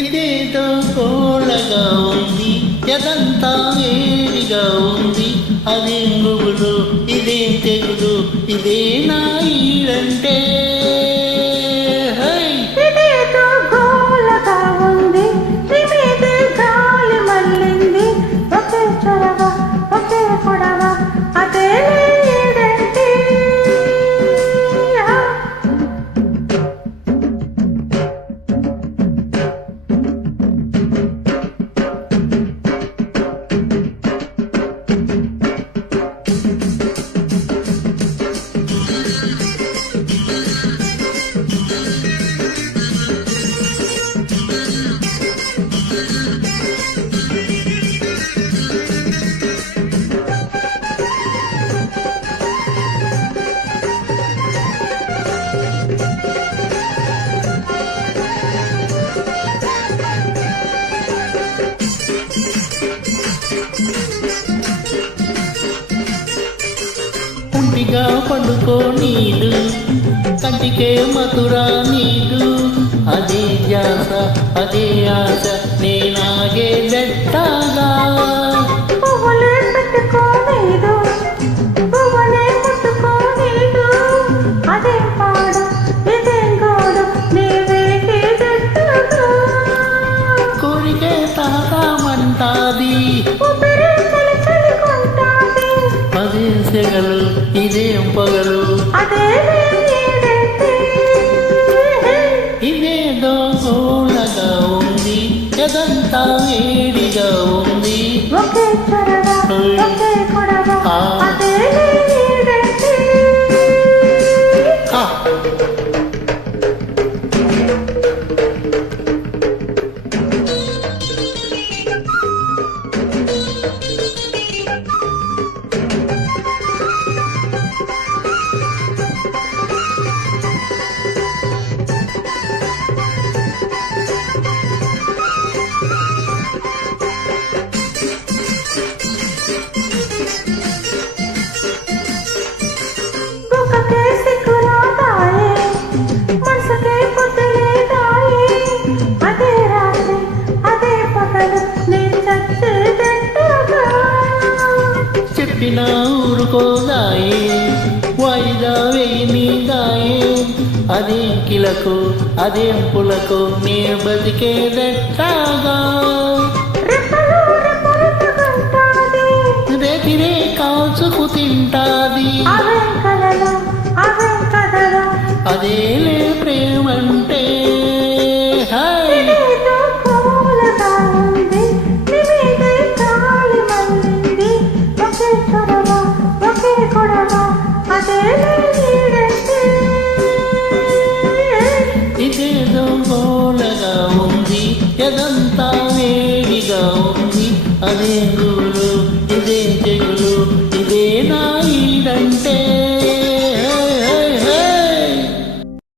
ఇదేదో కోళ్ళగా ఉంది, ఎదంతా వేడిగా ఉంది. అదేం గుబులు, ఇదేం తెగులు, ఇదే నా ఈడంటే. ఇదేదో గోలగా ఉంది, ఇదేదో గాలి మళ్ళింది. ఒకే చొరవ, ఒకే పొడవ, అదే ఈడంటే. కుంటిగా పండుకో నీడు, కంటికే మధురా నీడు. అదే ధ్యాస, అదే ఆశ, నేనాగే దట్టాగా. పువ్వులే పెట్టుకోలేదు, పువ్వులే ముట్టుకోలేదు. అదే పాడు, ఇదే గోడు, నీవేకి జట్టుగా. కోరికే తాతామంటాది, ఊపిరి చలిచలికుంటాది. అదే సెగలు, ఇదేం పగలు, అదే ఈడంటే. ఇదేదో గోళగా ఉంది, ఎదంతా వేడిగా ఉంది. ఒకే చొరవ, ఒకే పొడవ, అదే ఈడంటే. ఆ బుక్కకే సిగ్గురాదాయే, మనసుకే పొద్దులేదాయే. అదే రాత్రి, అదే పగలు, నీ చచ్చేటట్టుగా. చెప్పిన ఊరుకోదాయే, వాయిదా వేయి నీదాయే. అదేం కిలకు, అదేం పులకు, నే బతికేదెట్టాగా. రెప్పలు రెప్పలు తగులుతాది, రేతిరే కాల్చుకు తింటాది. అవేం కలలు, అవేం కథలు. అదేలే ప్రేమంటే. హాయ్ ఇదేదో కోలగా ఉంది, నిమీదే గాలి మళ్ళింది. ఒకే చొరవ, ఒకే గొడవ, అదే ఈడంటే. ఇదేదో గోలగా ఉంది, ఎదంతా వేడిగా ఉంది. అదే